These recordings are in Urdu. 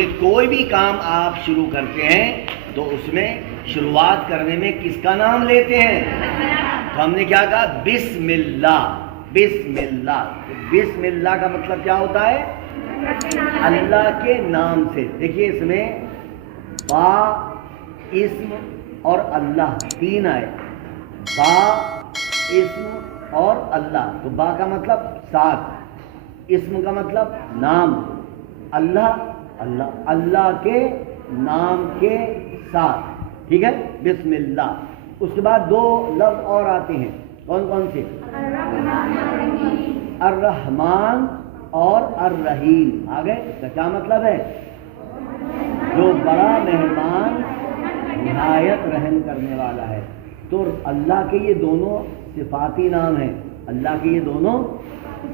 کہ کوئی بھی کام آپ شروع کرتے ہیں تو اس میں شروعات کرنے میں کس کا نام لیتے ہیں؟ تو ہم نے کیا کہا؟ بسم اللہ. بسم اللہ. بسم اللہ کا مطلب کیا ہوتا ہے؟ اللہ کے نام سے. دیکھیے اس میں با، اسم اور اللہ تین آئے. با، اسم اور اللہ. تو با کا مطلب ساتھ، اسم کا مطلب نام، اللہ اللہ اللہ کے نام کے ساتھ. ٹھیک ہے؟ بسم اللہ. اس کے بعد دو لفظ اور آتے ہیں. کون کون سے؟ الرحمن اور الرحیم. آگے اس کا کیا مطلب ہے؟ جو بڑا مہربان نہایت رحم کرنے والا ہے. تو اللہ کے یہ دونوں صفاتی نام ہیں. اللہ کے یہ دونوں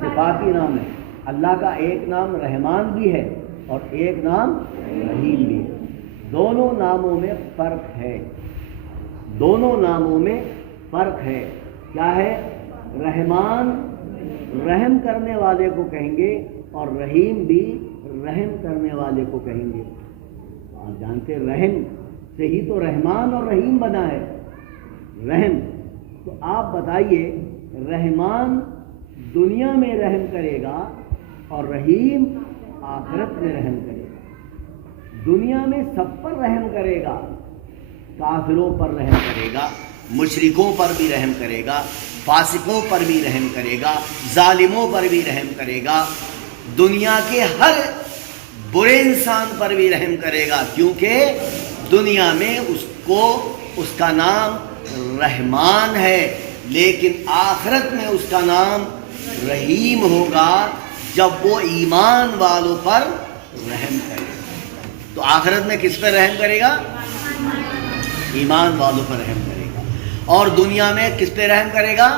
صفاتی نام ہیں. اللہ کا ایک نام رحمان بھی ہے اور ایک نام رحیم بھی ہے. دونوں ناموں میں فرق ہے. دونوں ناموں میں فرق ہے. کیا ہے؟ رحمان رحم کرنے والے کو کہیں گے اور رحیم بھی رحم کرنے والے کو کہیں گے. آپ جانتے رحم سے ہی تو رحمان اور رحیم بنا ہے. رحم. تو آپ بتائیے رحمان دنیا میں رحم کرے گا اور رحیم آخرت میں رحم کرے گا. دنیا میں سب پر رحم کرے گا، کافروں پر رحم کرے گا، مشرکوں پر بھی رحم کرے گا، فاسقوں پر بھی رحم کرے گا، ظالموں پر بھی رحم کرے گا، دنیا کے ہر برے انسان پر بھی رحم کرے گا. کیونکہ دنیا میں اس کا نام رحمان ہے، لیکن آخرت میں اس کا نام رحیم ہوگا جب وہ ایمان والوں پر رحم کرے گا. تو آخرت میں کس پر رحم کرے گا؟ ایمان والوں پر رحم کرے گا. اور دنیا میں کس پہ رحم کرے گا؟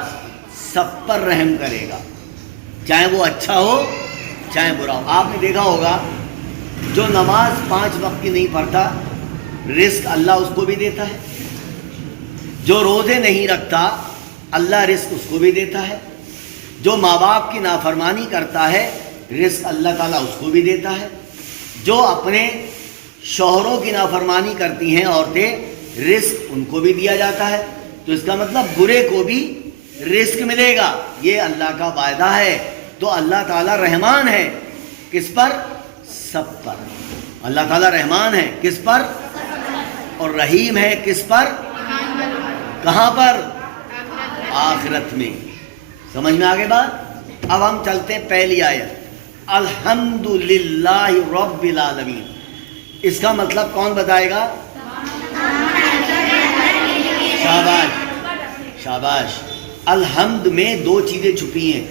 سب پر رحم کرے گا، چاہے وہ اچھا ہو چاہے برا ہو. آپ نے دیکھا ہوگا جو نماز 5 وقت کی نہیں پڑھتا رزق اللہ اس کو بھی دیتا ہے. جو روزے نہیں رکھتا اللہ رزق اس کو بھی دیتا ہے. جو ماں باپ کی نافرمانی کرتا ہے رزق اللہ تعالیٰ اس کو بھی دیتا ہے. جو اپنے شوہروں کی نافرمانی کرتی ہیں عورتیں رزق ان کو بھی دیا جاتا ہے. تو اس کا مطلب برے کو بھی رزق ملے گا. یہ اللہ کا وعدہ ہے. تو اللہ تعالیٰ رحمان ہے کس پر؟ سب پر. اللہ تعالیٰ رحمان ہے کس پر؟ اور رحیم ہے کس پر؟ کہاں پر؟ آخرت میں. سمجھ میں آگے بات؟ اب ہم چلتے ہیں پہلی آیت الحمدللہ رب العالمین. اس کا مطلب کون بتائے گا؟ شاباش شاباش. الحمد میں 2 چیزیں چھپی ہیں،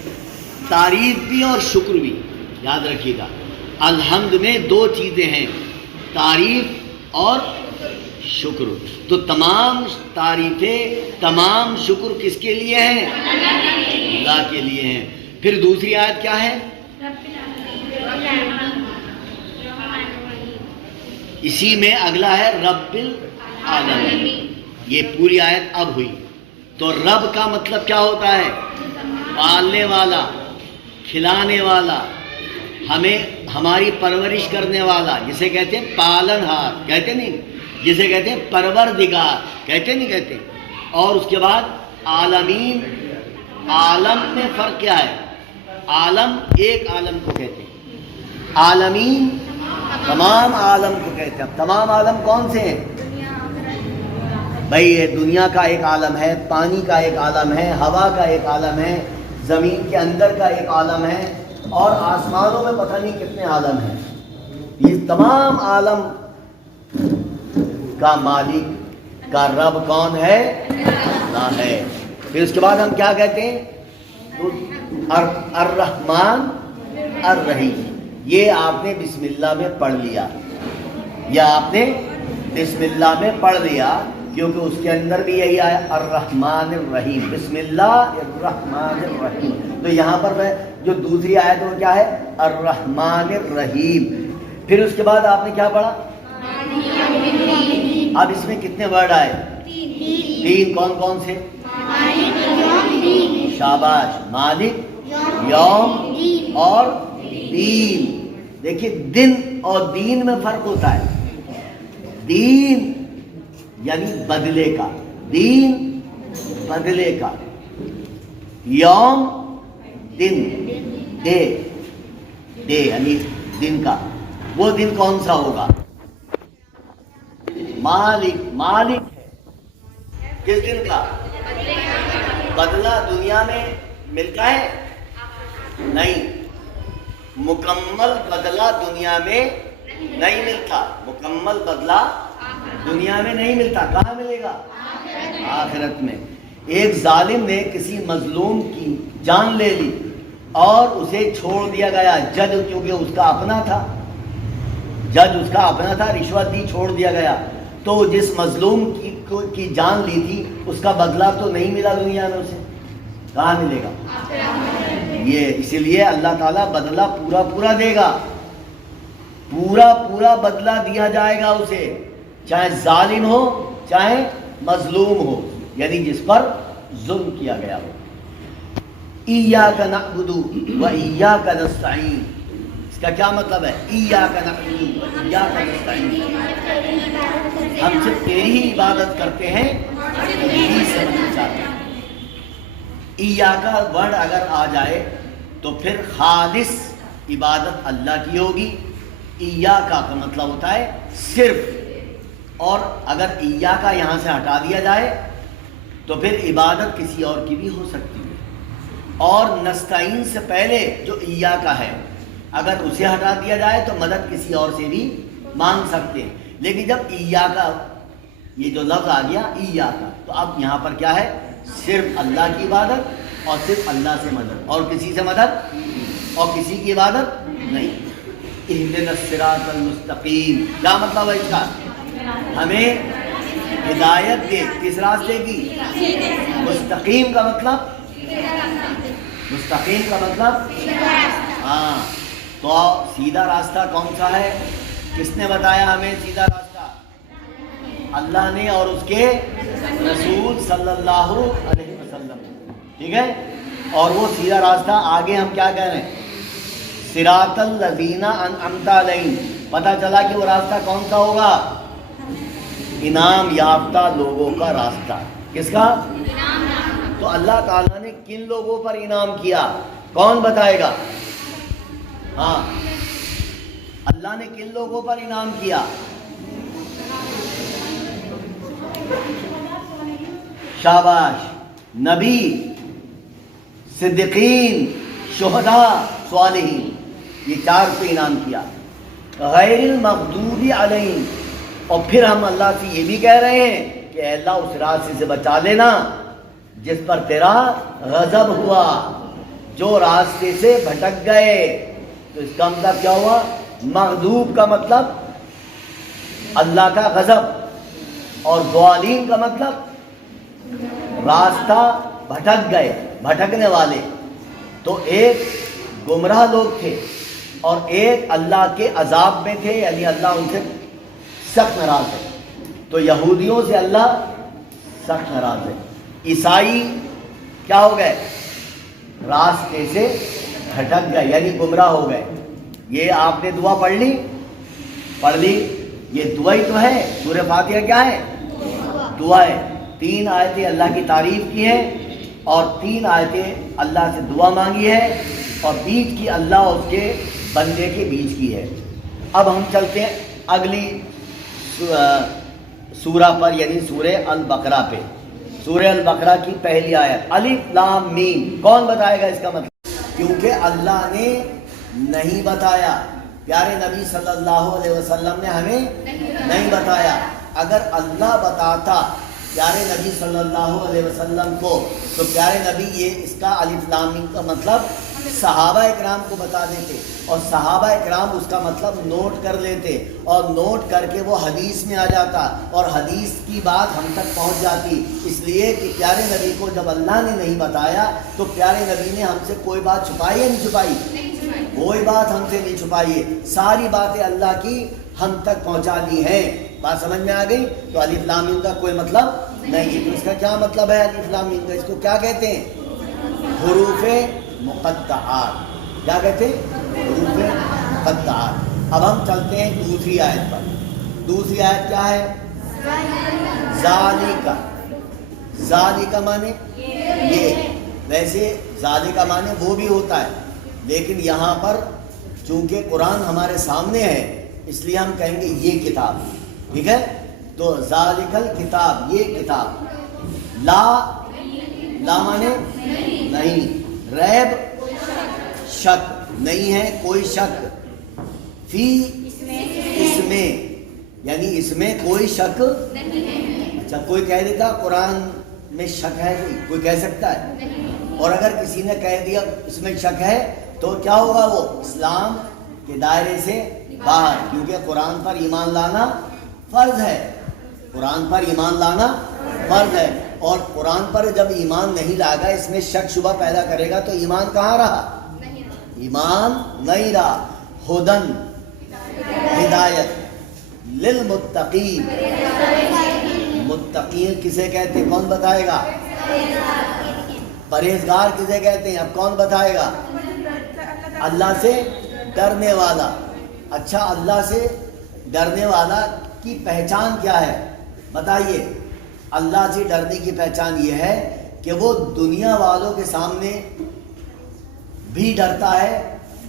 تعریف بھی اور شکر بھی. یاد رکھیے گا الحمد میں 2 چیزیں ہیں، تعریف اور شکر. تو تمام تعریفیں تمام شکر کس کے لیے ہیں؟ اللہ کے لیے ہیں. پھر دوسری آیت کیا ہے؟ اسی میں اگلا ہے رب العالمین. یہ پوری آیت اب ہوئی. تو رب کا مطلب کیا ہوتا ہے؟ پالنے والا، کھلانے والا، ہمیں ہماری پرورش کرنے والا، جسے کہتے ہیں پالن ہار. کہتے نہیں؟ جسے کہتے ہیں پروردگار. کہتے نہیں کہتے؟ اور اس کے بعد عالمین. عالم میں فرق کیا ہے؟ عالم ایک عالم کو کہتے ہیں، عالمین تمام عالم کو کہتے ہیں. اب تمام عالم کون سے ہیں بھائی؟ یہ دنیا کا ایک عالم ہے، پانی کا ایک عالم ہے، ہوا کا ایک عالم ہے، زمین کے اندر کا ایک عالم ہے، اور آسمانوں میں پتہ نہیں کتنے عالم ہیں. یہ تمام عالم کا مالک کا رب کون ہے؟ اللہ ہے. پھر اس کے بعد ہم کیا کہتے ہیں؟ الرحمن الرحیم. یہ آپ نے بسم اللہ میں پڑھ لیا، یا آپ نے بسم اللہ میں پڑھ لیا، کیونکہ اس کے اندر بھی یہی آیا الرحمن الرحیم. بسم اللہ الرحمن الرحیم. تو یہاں پر جو دوسری آیت وہ کیا ہے؟ الرحمن الرحیم. پھر اس کے بعد آپ نے کیا پڑھا؟ اب اس میں کتنے ورڈ آئے؟ 3. کون کون سے؟ شاباش. مالک، یوم اور دین. دیکھیے دن اور دین میں فرق ہوتا ہے. دین یعنی بدلے کا، دین بدلے کا. یوم دن، ڈے یعنی دن کا. وہ دن کون سا ہوگا؟ مالک ہے. کس دن کا؟ بدلہ دنیا میں ملتا ہے؟ نہیں. مکمل بدلہ دنیا میں نہیں ملتا. مکمل بدلہ دنیا میں نہیں ملتا. کہاں ملے گا؟ آخرت میں. ایک ظالم نے کسی مظلوم کی جان لے لی اور اسے چھوڑ دیا گیا. جج کیونکہ اس کا اپنا تھا، رشوت دی، چھوڑ دیا گیا. تو جس مظلوم کی جان لی تھی اس کا بدلہ تو نہیں ملا دنیا میں. اسے کہاں ملے گا؟ یہ اسی لیے اللہ تعالیٰ بدلہ پورا دے گا. پورا بدلہ دیا جائے گا اسے، چاہے ظالم ہو چاہے مظلوم ہو، یعنی جس پر ظلم کیا گیا ہو. ایاک نعبد و ایاک نستعین. اس کا کیا مطلب ہے؟ ایاک نعبد و ایاک نستعین. ہم صرف تیری ہی عبادت کرتے ہیں، تیری سے مدد چاہتے ہیں. ایاک ورڈ اگر آ جائے تو پھر خالص عبادت اللہ کی ہوگی. ایاک کا مطلب ہوتا ہے صرف. اور اگر ایاک یہاں سے ہٹا دیا جائے تو پھر عبادت کسی اور کی بھی ہو سکتی ہے. اور نستعین سے پہلے جو ایاک ہے اگر اسے ہٹا دیا جائے تو مدد کسی اور سے بھی مانگ سکتے ہیں. لیکن جب ایاک یہ جو لفظ آ گیا ایاک، تو اب یہاں پر کیا ہے؟ صرف اللہ کی عبادت اور صرف اللہ سے مدد، اور کسی سے مدد اور کسی کی عبادت نہیں. اہدنا الصراط المستقیم. کیا مطلب ہے اس کا؟ ہمیں ہدایت دے. کس راستے کی؟ مستقیم کا مطلب ہاں. تو سیدھا راستہ کون سا ہے؟ کس نے بتایا ہمیں سیدھا راستہ؟ اللہ نے اور اس کے رسول صلی اللہ علیہ وسلم. ٹھیک ہے. اور وہ سیدھا راستہ آگے ہم کیا کہہ رہے ہیں؟ صراط الذین انعمت علیہم. پتہ چلا کہ وہ راستہ کون سا ہوگا؟ انعام یافتہ لوگوں کا راستہ. کس کا؟ تو اللہ تعالیٰ نے کن لوگوں پر انعام کیا؟ کون بتائے گا؟ ہاں، اللہ نے کن لوگوں پر انعام کیا؟ شاباش. نبی، صدیقین، شہداء، صالحین، یہ 4 پہ انعام کیا. غیر المغضوب علیہم. اور پھر ہم اللہ سے یہ بھی کہہ رہے ہیں کہ اے اللہ اس راستے سے بچا لینا جس پر تیرا غضب ہوا، جو راستے سے بھٹک گئے. تو اس کا مطلب کیا ہوا؟ مغضوب کا مطلب اللہ کا غضب، اور ضالین کا مطلب راستہ بھٹک گئے، بھٹکنے والے. تو ایک گمراہ لوگ تھے اور ایک اللہ کے عذاب میں تھے، یعنی اللہ ان سے سخت ناراض ہے. تو یہودیوں سے اللہ سخت ناراض ہے. عیسائی کیا ہو گئے؟ راستے سے بھٹک گئے، یعنی گمراہ ہو گئے. یہ آپ نے دعا پڑھ لی. یہ دعا ہی تو ہے. سورہ فاتحہ کیا ہے؟ دعا ہے. 3 آیتیں اللہ کی تعریف کی ہیں اور 3 آیتیں اللہ سے دعا مانگی ہے، اور بیچ کی اللہ اور اس کے بندے کے بیچ کی ہے. اب ہم چلتے ہیں اگلی سورہ پر، یعنی سورہ البقرہ پہ. سورہ البقرہ کی پہلی آیت الف لام میم. کون بتائے گا اس کا مطلب؟ کیونکہ اللہ نے نہیں بتایا، پیارے نبی صلی اللہ علیہ وسلم نے ہمیں نہیں بتایا. اگر اللہ بتاتا پیارے نبی صلی اللہ علیہ وسلم کو تو پیارے نبی یہ اس کا الف لام میم کا مطلب صحابہ اکرام کو بتا دیتے، اور صحابہ اکرام اس کا مطلب نوٹ کر لیتے، اور نوٹ کر کے وہ حدیث میں آ جاتا اور حدیث کی بات ہم تک پہنچ جاتی. اس لیے کہ پیارے نبی کو جب اللہ نے نہیں بتایا تو پیارے نبی نے ہم سے کوئی بات چھپائی ہے؟ نہیں چھپائی. کوئی بات ہم سے نہیں چھپائی ہے. ساری باتیں اللہ کی ہم تک پہنچا دی ہیں. بات سمجھ میں آ گئی؟ تو الف لام میم کا کوئی مطلب نہیں ہے. تو اس کا کیا مطلب ہے الف لام میم کا؟ اس کو کیا کہتے ہیں؟ حروف مقطعات. کیا کہتے ہیں؟ حروف مقطعات. اب ہم چلتے ہیں دوسری آیت پر. دوسری آیت کیا ہے؟ ذالکا. ذالکا مانے یہ. ویسے ذالکا مانے وہ بھی ہوتا ہے، لیکن یہاں پر چونکہ قرآن ہمارے سامنے ہے اس لیے ہم کہیں گے یہ کتاب. ٹھیک ہے؟ تو ذالکل کتاب، یہ کتاب. لا مانے نہیں، ریب شک نہیں ہے، کوئی شک. فی اس میں، یعنی اس میں کوئی شک نہیں ہے. اچھا، کوئی کہہ دیتا قرآن میں شک ہے؟ کوئی کہہ سکتا ہے؟ اور اگر کسی نے کہہ دیا اس میں شک ہے تو کیا ہوگا؟ وہ اسلام کے دائرے سے باہر، کیونکہ قرآن پر ایمان لانا فرض ہے. قرآن پر ایمان لانا فرض ہے، اور قرآن پر جب ایمان نہیں لائے گا، اس میں شک شبہ پیدا کرے گا تو ایمان کہاں رہا؟ ایمان نہیں رہا. ہدن ہدایت، للمتقین. متقین کسے کہتے ہیں؟ کون بتائے گا؟ پرہیزگار کسے کہتے ہیں؟ اب کون بتائے گا؟ اللہ سے ڈرنے والا. اچھا، اللہ سے ڈرنے والا کی پہچان کیا ہے بتائیے؟ اللہ سے ڈرنے کی پہچان یہ ہے کہ وہ دنیا والوں کے سامنے بھی ڈرتا ہے،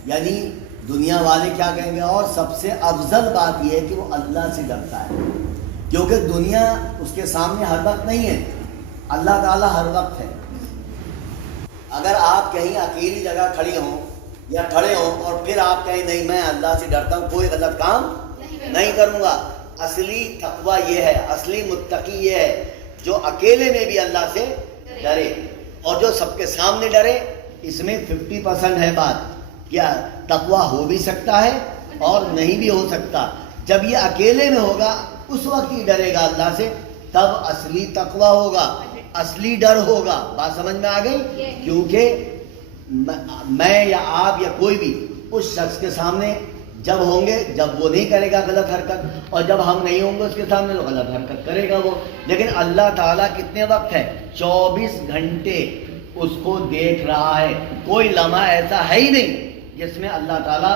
یعنی دنیا والے کیا کہیں گے، اور سب سے افضل بات یہ ہے کہ وہ اللہ سے ڈرتا ہے، کیونکہ دنیا اس کے سامنے ہر وقت نہیں ہے، اللہ تعالیٰ ہر وقت ہے. اگر آپ کہیں اکیلی جگہ کھڑی ہوں یا کھڑے ہوں اور پھر آپ کہیں نہیں میں اللہ سے ڈرتا ہوں، کوئی غلط کام نہیں کروں گا. اصلی تقویٰ یہ ہے، اصلی متقی یہ ہے جو اکیلے میں بھی اللہ سے ڈرے اور جو سب کے سامنے ڈرے. اس میں 50% ہے بات. کیا تقویٰ ہو بھی سکتا ہے اور نہیں بھی ہو سکتا. جب یہ اکیلے میں ہوگا اس وقت ہی ڈرے گا اللہ سے، تب اصلی تقویٰ ہوگا، اصلی ڈر ہوگا. بات سمجھ میں آ گئی؟ کیونکہ میں یا آپ یا کوئی بھی اس شخص کے سامنے جب ہوں گے جب وہ نہیں کرے گا غلط حرکت، اور جب ہم نہیں ہوں گے اس کے سامنے تو غلط حرکت کرے گا وہ. لیکن اللہ تعالیٰ کتنے وقت ہے؟ 24 گھنٹے اس کو دیکھ رہا ہے. کوئی لمحہ ایسا ہے ہی نہیں جس میں اللہ تعالیٰ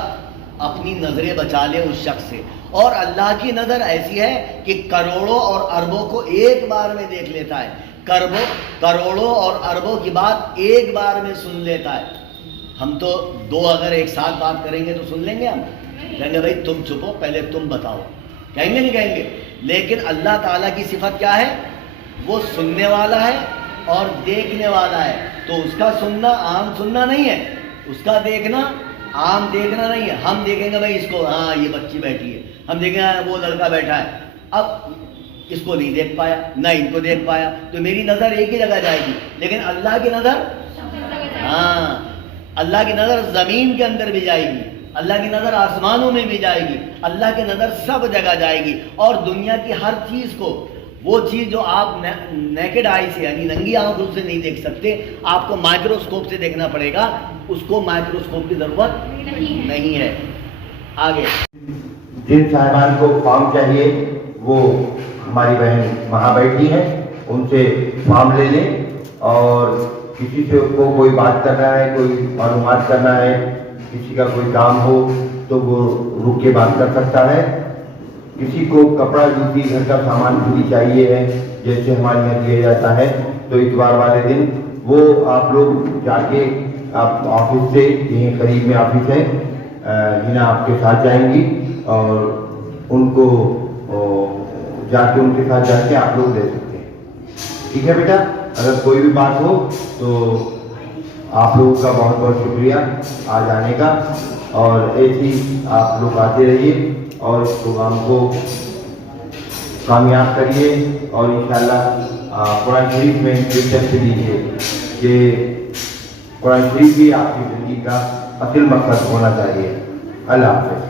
اپنی نظریں بچا لے اس شخص سے. اور اللہ کی نظر ایسی ہے کہ کروڑوں اور اربوں کو ایک بار میں دیکھ لیتا ہے. کروڑوں اور اربوں کی بات ایک بار میں سن لیتا ہے. ہم تو دو اگر ایک ساتھ بات کریں گے تو سن لیں گے، ہم کہیں گے بھائی تم چھپو پہلے تم بتاؤ، کہیں گے نہیں کہیں گے. لیکن اللہ تعالیٰ کی صفت کیا ہے؟ وہ سننے والا ہے اور دیکھنے والا ہے. تو اس کا سننا عام سننا نہیں ہے، اس کا دیکھنا عام دیکھنا نہیں ہے. ہم دیکھیں گے بھائی اس کو، ہاں یہ بچی بیٹھی ہے، ہم دیکھیں گے وہ لڑکا بیٹھا ہے، اب اس کو نہیں دیکھ پایا نہ ان کو دیکھ پایا تو میری نظر ایک ہی جگہ جائے گی. لیکن اللہ کی نظر، ہاں اللہ کی نظر زمین کے اندر بھی جائے گی، اللہ کی نظر آسمانوں میں بھی جائے گی، اللہ کی نظر سب جگہ جائے گی. اور دنیا کی ہر چیز کو، وہ چیز جو آپ نیکڈ آئی سے یعنی ننگی آنکھوں سے نہیں دیکھ سکتے، آپ کو مائکروسکوپ سے دیکھنا پڑے گا. اس کو مائکروسکوپ کی ضرورت نہیں ہے. آگے جن صاحبان کو فارم چاہیے وہ ہماری بہن وہاں بیٹھی ہیں، ان سے فارم لے لیں. اور کسی سے کو کوئی بات کرنا ہے، کوئی معلومات کرنا ہے، کسی کا کوئی کام ہو تو وہ رک کے بات کر سکتا ہے. کسی کو کپڑا جوتی گھر کا سامان بھی چاہیے ہے جیسے ہمارے یہاں دیا جاتا ہے، تو اتوار والے دن وہ آپ لوگ جا کے آپ آفس سے، یہیں قریب میں آفس ہے، ہنا آپ کے ساتھ جائیں گی اور ان کو جا کے ان کے ساتھ جا کے آپ لوگ دے سکتے ہیں. ٹھیک ہے بیٹا؟ اگر کوئی بھی بات ہو تو آپ لوگوں کا بہت بہت شکریہ آج آنے کا، اور ایسی آپ لوگ آتے رہیے اور اس پروگرام کو کامیاب کریے. اور انشاءاللہ قرآن شریف میں دلچسپی دیجیے کہ قرآن شریف بھی آپ کی زندگی کا اصل مقصد ہونا چاہیے. اللہ حافظ.